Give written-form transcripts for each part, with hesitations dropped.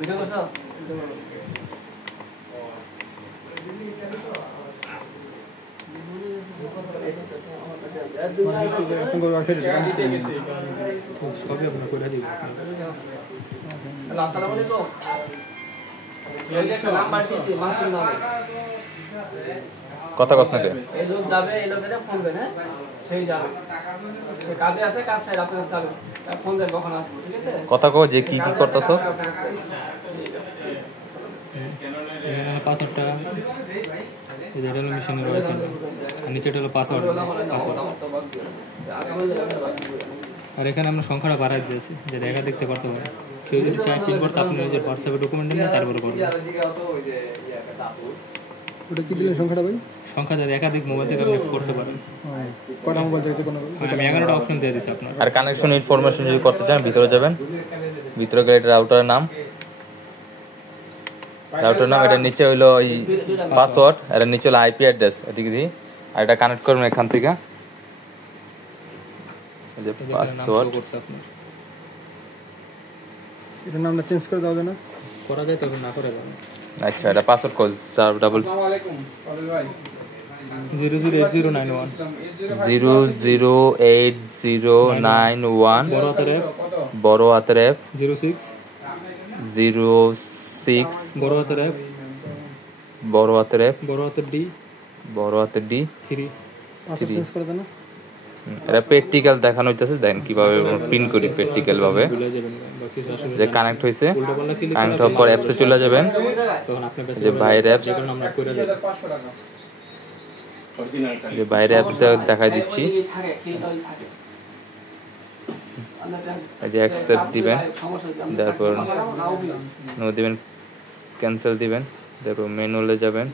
Video করছো সবই আপনার করে দিব। আসসালামু আলাইকুম নাম্বার দিছি মাসুম নামে কথা কস না কে এই লোক যাবে এই লোকের ফোন দেন হ্যাঁ সেই যাবে সে কাজে আছে কাজ শেষ আপনার যাবে ফোন দেন কখন আসবে ঠিক আছে কথা কও যে কি কি করতেছো এখানে পাসওয়ার্ডটা এই এটা হলো মেশিনের ওখানে আর নিচেটা হলো পাসওয়ার্ড আর এখানে আমরা সংখ্যাটা বাড়াই দিয়েছি যে দেখা দেখতে করতে পারে কেউ যদি চায় পিন করতে আপনি নিজের হোয়াটসঅ্যাপে ডকুমেন্ট দিন তারপরে করবেন ওটা কি দিলেন সংখ্যাটা ভাই সংখ্যা যাদের একাধিক মোবাইল থেকে আপনি করতে পারেন কটা মোবাইল থেকে কোনো আমি 11টা অপশন দিয়ে দিয়েছি আপনার আর কানেকশন ইনফরমেশন যদি করতে চান ভিতরে যাবেন ভিতরে গেলে এটা রাউটারের নাম এটার নিচে হইলো এই পাসওয়ার্ড এর নিচে হলো আইপি অ্যাড্রেস এদিকে দিই আর এটা কানেক্ট করবেন এখান থেকে এই যে পাসওয়ার্ড এটার নামটা চেঞ্জ করে দাও না করা যায় তবে না করে যাবে আচ্ছা এটা পাসওয়ার্ড কোড স্যার ডাবল 008091 00891 বড় হাতের F 06 বড় হাতের F বড় হাতের D বড় হাতের D 3 পাসওয়ার্ড চেঞ্জ করে দাও না এটা প্র্যাকটিক্যাল দেখানো হইতাছে দেখেন কিভাবে পিন করি প্র্যাকটিক্যাল ভাবে যে কানেক্ট হইছে কানেক্ট হওয়ার পর অ্যাপসে চলে যাবেন যে বাইরের অ্যাপস যে বাইরের অ্যাপসটা দেখাই দিচ্ছি এই যে অ্যাকসেপ্ট দিবেন তারপর নো দিবেন ক্যান্সেল দিবেন তারপর মেনুলে যাবেন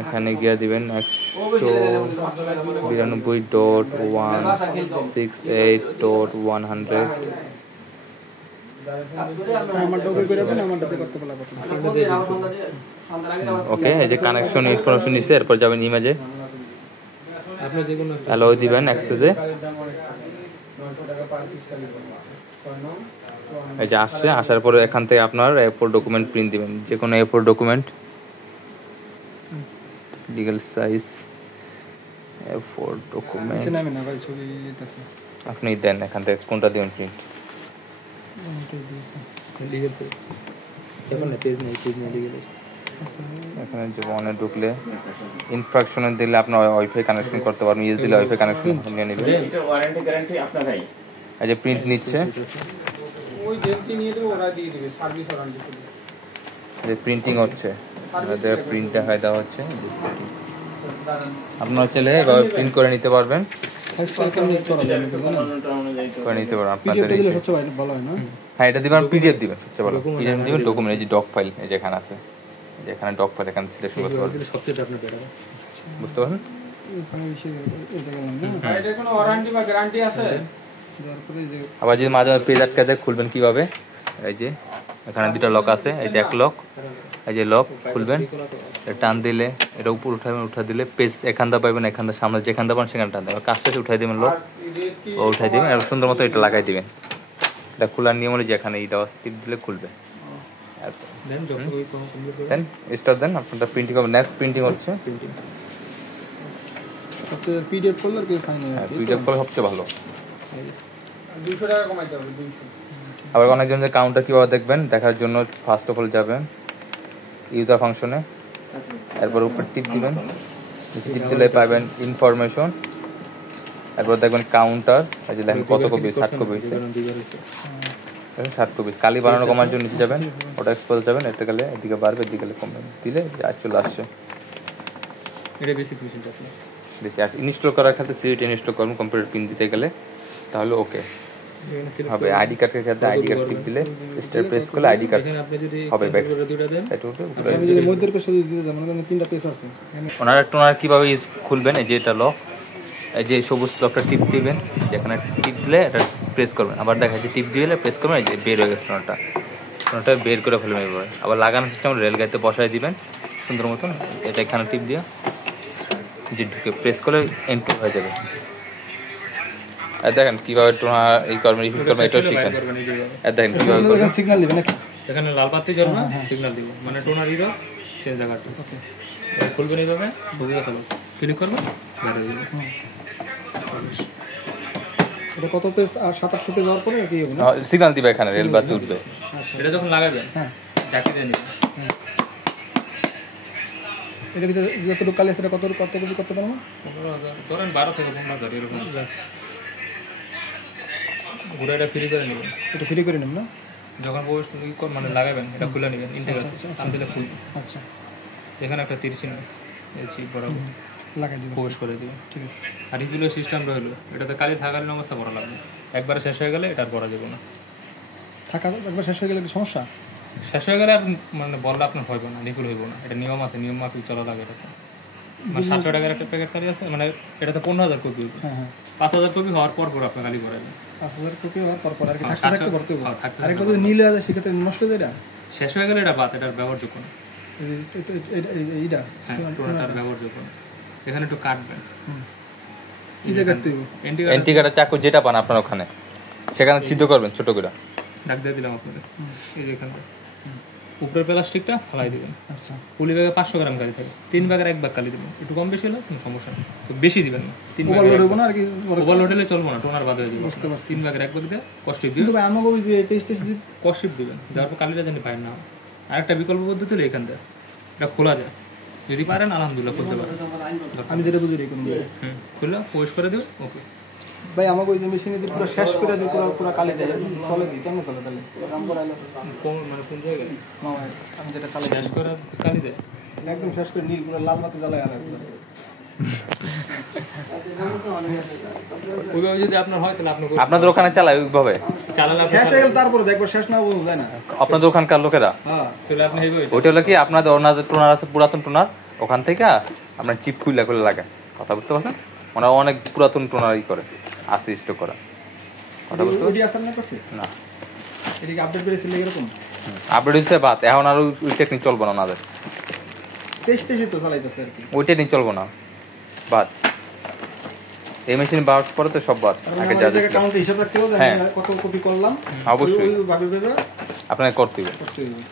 এখানে গিয়ে দিবেন 192.168.100 ওকে এই যে কানেকশন ইনফরমেশন নিছে এরপর যাবেন ইমেজে আপনি যে কোনো অ্যালো দিবেন অ্যাক্সেসে এই যে আসছে আসার পরে এখান থেকে আপনার A4 ডকুমেন্ট প্রিন্ট দিবেন যে কোনো A4 document legal size A4 document আপনি দেন এখান থেকে কোনটা দিবেন প্রিন্ট লিগ্যাল সাইজ এখন না পেজ নেই লিগ্যাল এখানে যে ওয়ানে ঢুকলে ইনফ্রাকশনে দিলে আপনি ওয়াইফাই কানেকশন করতে পারবেন ইউজ দিলে ওয়াইফাই কানেকশন নিয়ে নেবেন এটার ওয়ারেন্টি গ্যারান্টি আপনারাই এই যে প্রিন্ট নিচ্ছে ওই ডেটটি নিয়ে দেবো ওরা দিয়ে দিবে সার্ভিস ওয়ারেন্টি যে প্রিন্টিং হচ্ছে আমাদের প্রিন্ট দেখাই দেওয়া হচ্ছে আপনারা চাইলে এভাবে প্রিন্ট করে নিতে পারবেন করে নিতে পারবেন আপনাদের ভালো হয় না হ্যাঁ এটা দিবেন পিডিএফ দিবেন সবচেয়ে ভালো পিডিএফ দিবেন ডকুমেন্ট এই যে ডক ফাইল এই যে এখানে আছে যেখানে ডক ফাইল এখানে সিলেকশন করতে পারবেন সবচেয়ে আপনি বেরাবেন বুঝতে পারছেন এটা কোনো ওয়ারেন্টি বা গ্যারান্টি আছে আবার যদি মাঝে পেজ আটকে যায় খুলবেন কিভাবে এই যে এখানে দুটো লক আছে এই যে এক লক এই যে লক খুলবেন টান দিলে এটা উপর উঠাবেন উঠা দিলে পেজ এখানটা পাবেন এখানটা সামনে যেখানটা পাবেন সেখানে টান দেবেন কাজটা উঠাই দেবেন লক ও উঠাই দেবেন আর সুন্দর মতো এটা লাগাই দিবেন এটা খোলার নিয়ম হলো যেখানে এই দেওয়া টিপ দিলে খুলবে দেন স্টার্ট দেন আপনার প্রিন্টিং হবে নেক্সট প্রিন্টিং হচ্ছে পিডিএফ করলে কি ফাইনাল পিডিএফ করে সবচেয়ে ভালো 200 টাকা কমাইতে হবে 200 আবার অনেকজন যে কাউন্টার কিভাবে দেখবেন দেখার জন্য ফার্স্ট অফ অল যাবেন ইউজার ফাংশনে এরপর উপর টিপ দিবেন টিপ দিলে পাবেন ইনফরমেশন এরপর দেখবেন কাউন্টার এই যে দেখেন কত কপি 60 কপি হয়েছে 60 কপি কালি বানানো কমার জন্য নিচে যাবেন ওটা এক্সপোজ যাবেন এটা গেলে এদিকে বাড়বে এদিকে গেলে কমবে দিলে আর চলে আসছে এটা বেসিক মেশিনটা আপনি বেশি আর ইনস্টল করার ক্ষেত্রে সিট ইনস্টল করুন কম্পিউটার পিন দিতে গেলে তাহলে ওকে হবে আইডি কার্ডের ক্ষেত্রে আইডি কার্ড টিপ দিলে স্টার প্রেস করলে আইডি কার্ড হবে ব্যাক সাইড উঠে যদি মধ্যের পেছে দিতে যাবেন মানে তিনটা পেজ আছে ওনারা কিভাবে খুলবেন এই যে এটা লক এই যে সবুজ লকটা টিপ দিবেন যেখানে টিপ দিলে এটা প্রেস করবেন আবার দেখা যায় টিপ দিলে প্রেস করবেন এই যে বের হয়ে গেছে ওনাটা বের করে ফেলবেন এবার আবার লাগানোর সিস্টেম রেলগাড়িতে বসায় দিবেন সুন্দর মতন এটা এখানে টিপ দিয়ে যে ঢুকে প্রেস করলে এন্টার হয়ে যাবে আর দেখেন কিভাবে এই করবেন রিপিট করবেন এটাও শিখেন আর দেখেন কিভাবে সিগন্যাল দিবেন নাকি এখানে লাল বাতি জ্বলবে, সিগন্যাল দিব, মানে টোনার হিরো চেঞ্জ জায়গাটা খুলবেন এইভাবে, সবুজ হলো ক্লিক করবেন, বাইরে হয়ে যাবে। এটা কত পেজ আর 7-8 পেজ হওয়ার পরে কি হবে না? সিগন্যাল দিবে এখানে, রেল বাতি উঠবে। আচ্ছা এটা যখন লাগাবেন হ্যাঁ, চাকরি দিয়ে নেবেন, এটা ভিতরে যতটুকু কালি আছে কত কপি করতে পারবো? 15,000 ধরেন, 12 থেকে 15,000 এরকম। ঘুরে এটা ফ্রি করে নেবেন, এটা ফ্রি করে নেব না? যখন প্রবেশ মানে লাগাবেন এটা খুলে নেবেন, ইন্টার আছে টান দিলে ফুল। আচ্ছা, এখানে একটা 30 চিহ্ন এই চিপ বরাবর লাগাই দিব, প্রবেশ করে দেবেন। ঠিক আছে। আর রিফিলের সিস্টেম রইলো, এটাতে কালি থাকালীন অবস্থা ভরা লাগবে, একবারে শেষ হয়ে গেলে এটা আর ভরা যাবে না। থাকা একবার শেষ হয়ে গেলে কি সমস্যা? শেষ হয়ে গেলে আর মানে বললে আপনার হইব না, রিফিল হইব না, এটা নিয়ম আছে, নিয়ম মাফিক চলা লাগে। এটা মানে 700 টাকার একটা প্যাকেট কালি আছে, মানে এটাতে 15,000 কপি হইবে। হ্যাঁ হ্যাঁ, 5,000 কপি হওয়ার পর পর আপনি কালি করাবেন। 5,000 কপি হওয়ার পর আর কি হ্যাঁ, থাকতে থাকতে ভরতে হবে। হ্যাঁ, থাকতে আর থাকতে একবার যদি নীল হয়ে যায় সেক্ষেত্রে নষ্ট হয়ে যায়। শেষ হয়ে গেলে এটা বাদ, এটার ব্যবহারযোগ্য না। এইটা হ্যাঁ, টোনাটার ব্যবহারযোগ্য না। এখানে একটু কাটবেন, কি জায়গা কাটতে হবে? এন্টি কাটার চাকু যেটা পান আপনার ওখানে, সেখানে ছিদ্র করবেন ছোট করে। ডাক দিয়ে দিলাম আপনাদের, এই যে এখানটা উপরের প্লাস্টিকটা ফালাই দিবেন। আচ্ছা, পুলি ব্যাগে 500 গ্রাম কালি থাকে, 3 ব্যাগের 1 ব্যাগ কালি দেবেন, একটু কম বেশি হলে কোনো সমস্যা নেই, তো বেশি দিবেন না। 3 ওভারলোড হবে না আর কি? ওভারলোড হলে চলবো না, টোনার বাদ হয়ে যাবে। 3 ব্যাগের 1 ব্যাগ দিয়ে কস্টিপ কিন্তু দিবেন, ভাই আমাকে ওই যে 23 দিন কস্টিপ দিবেন, দেওয়ার পর কালিটা জানি বাইরে না হয়। আরেকটা বিকল্প পদ্ধতি হলো এখান থেকে এটা খোলা যায়, যদি পারেন আলহামদুলিল্লাহ খুলতে পারেন। আমি যেটা বুঝি রেখে খুললে পরিষ্কার করে দিবেন, ওকে। ভাই আমাকে ওই যে মেশিনে দিয়ে পুরো শেষ করে দিয়ে পুরো কালি দেয়, চলে দিই কেমন চলে তাহলে? মানে কোন জায়গায় মামা আমি যেটা চালাই শেষ করে কালি দেয়, একদম শেষ করে নীল পুরো লাল বাতি জ্বালায় আলাদা। ওইভাবে যদি আপনার হয় তাহলে আপনি আপনাদের ওখানে চালায় ওইভাবে? চালালে শেষ হয়ে গেল তারপরে দেখবো, শেষ না বোঝা যায় না। আপনাদের ওখানকার লোকেরা হ্যাঁ, তাহলে আপনি এইভাবে ওইটা হলো কি, আপনাদের ওনাদের টোনার আছে, পুরাতন টোনার, ওখান থেকে আপনার চিপ খুলে খুলে লাগায়। কথা বুঝতে পারছেন? ওনারা অনেক পুরাতন টোনারই করে, আসতে স্টক করা। কথা বুঝতে ওইটি আসার না কাছে না, এদিকে আপডেট করেছিল এরকম আপডেট হচ্ছে বাদ, এখন আর ওই টেকনিক চলবো না ওনাদের, টেস্টে তো চালাইতেছে আর কি। ওই টেকনিক চলবো না, বাদ। এই মেশিন বাদ পরে তো সব বাদ। আগে যা ছিল কাউন্ট হিসাব রাখতে হবে, হ্যাঁ। কত কপি করলাম অবশ্যই ওইভাবে আপনাকে করতে হবে। করতে হবে।